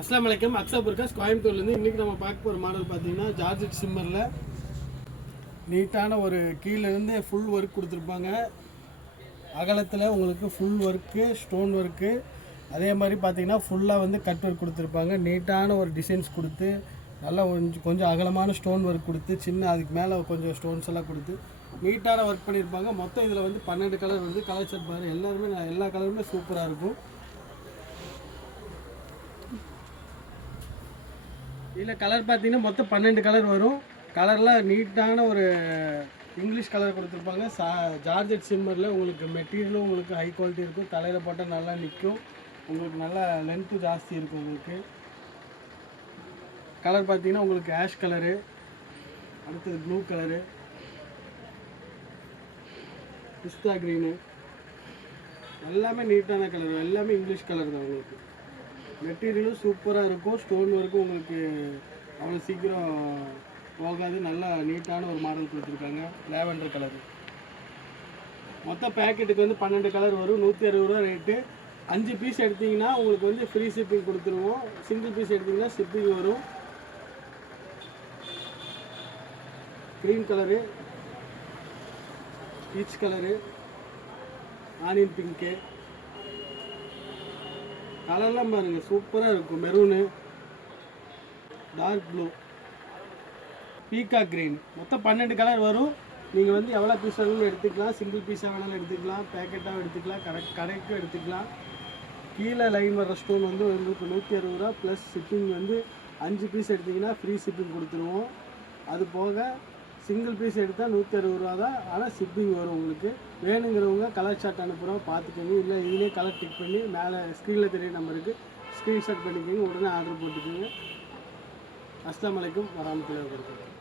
அஸ்ஸலாமு அலைக்கும். அக்ஸா புர்காஸ் கோயம்புத்தூர்லேருந்து. இன்றைக்கி நம்ம பார்க்க போகிற மாடல் பார்த்தீங்கன்னா ஜார்ஜெட் சிம்மரில் நீட்டான ஒரு கீழேருந்து ஃபுல் ஒர்க் கொடுத்துருப்பாங்க. அகலத்தில் உங்களுக்கு ஃபுல் ஒர்க்கு, ஸ்டோன் ஒர்க்கு, அதே மாதிரி பார்த்தீங்கன்னா ஃபுல்லாக வந்து கட் ஒர்க் கொடுத்துருப்பாங்க. நீட்டான ஒரு டிசைன்ஸ் கொடுத்து நல்லா கொஞ்சம் அகலமான ஸ்டோன் ஒர்க் கொடுத்து சின்ன அதுக்கு மேலே கொஞ்சம் ஸ்டோன்ஸ் எல்லாம் கொடுத்து நீட்டான ஒர்க் பண்ணியிருப்பாங்க. மொத்தம் இதில் வந்து 12 கலர் வந்து கலர் செட் பாரு. எல்லா கலருமே சூப்பராக இருக்கும். இதில் கலர் பார்த்தீங்கன்னா மொத்தம் 12 கலர் வரும். கலர்லாம் நீட்டான ஒரு இங்கிலீஷ் கலர் கொடுத்துருப்பாங்க. ஜார்ஜெட் சிம்மரில் உங்களுக்கு மெட்டீரியலும் உங்களுக்கு ஹை குவாலிட்டி இருக்கும். தலையில் போட்டால் நல்லா நிற்கும். உங்களுக்கு நல்லா லென்த்து ஜாஸ்தி இருக்கும். உங்களுக்கு கலர் பார்த்தீங்கன்னா உங்களுக்கு ஆஷ் கலரு, அடுத்தது ப்ளூ கலரு, பிஸ்தா க்ரீனு, எல்லாமே நீட்டான கலர், எல்லாமே இங்கிலீஷ் கலர் தான். உங்களுக்கு மெட்டீரியலும் சூப்பராக இருக்கும். ஸ்டோன் ஒர்க்கும் உங்களுக்கு அவ்வளோ சீக்கிரம் போகாது. நல்லா நீட்டான ஒரு மாடல் கொடுத்துருக்காங்க. Lavender colour. மொத்தம் பேக்கெட்டுக்கு வந்து 12 கலர் வரும். 160 ரூபா ரேட்டு. 5 பீஸ் எடுத்திங்கன்னா உங்களுக்கு வந்து ஃப்ரீ ஷிப்பிங் கொடுத்துருவோம். சிங்கிள் பீஸ் எடுத்திங்கன்னா ஷிப்பிங் வரும். Green colour, peach colour, onion pink, கலர்லாம் பாருங்கள் சூப்பராக இருக்கும். Maroon, dark blue, peacock green. மொத்தம் 12 கலர் வரும். நீங்கள் வந்து எவ்வளோ பீஸ் வேணாலும் எடுத்துக்கலாம். சிங்கிள் பீஸாக வேணாலும் எடுத்துக்கலாம், பேக்கெட்டாக எடுத்துக்கலாம், கடைக்கும் எடுத்துக்கலாம். கீழே லைன் வர்ற ஸ்டோன் வந்து உங்களுக்கு 160 ரூபா ப்ளஸ் ஷிப்பிங் வந்து 5 பீஸ் எடுத்திங்கன்னா ஃப்ரீ ஷிப்பிங் கொடுத்துருவோம். அது போக சிங்கிள் பீஸ் எடுத்தால் 160 ரூபா தான், ஆனால் ஷிப்பிங் வரும். உங்களுக்கு வேணுங்கிறவங்க கலர் ஷாட் அனுப்புகிறோம், பார்த்துக்கோங்க. இல்லை இதுலேயே கலர் டிக் பண்ணி மேலே ஸ்க்ரீனில் தெரிய நம்பருக்கு ஸ்க்ரீன்ஷாட் பண்ணிக்கோங்க. உடனே ஆர்டர் போட்டுக்கோங்க. அஸ்ஸலாமு அலைக்கும் வரஹ்மத்துல்லாஹி வபரகாத்துஹு.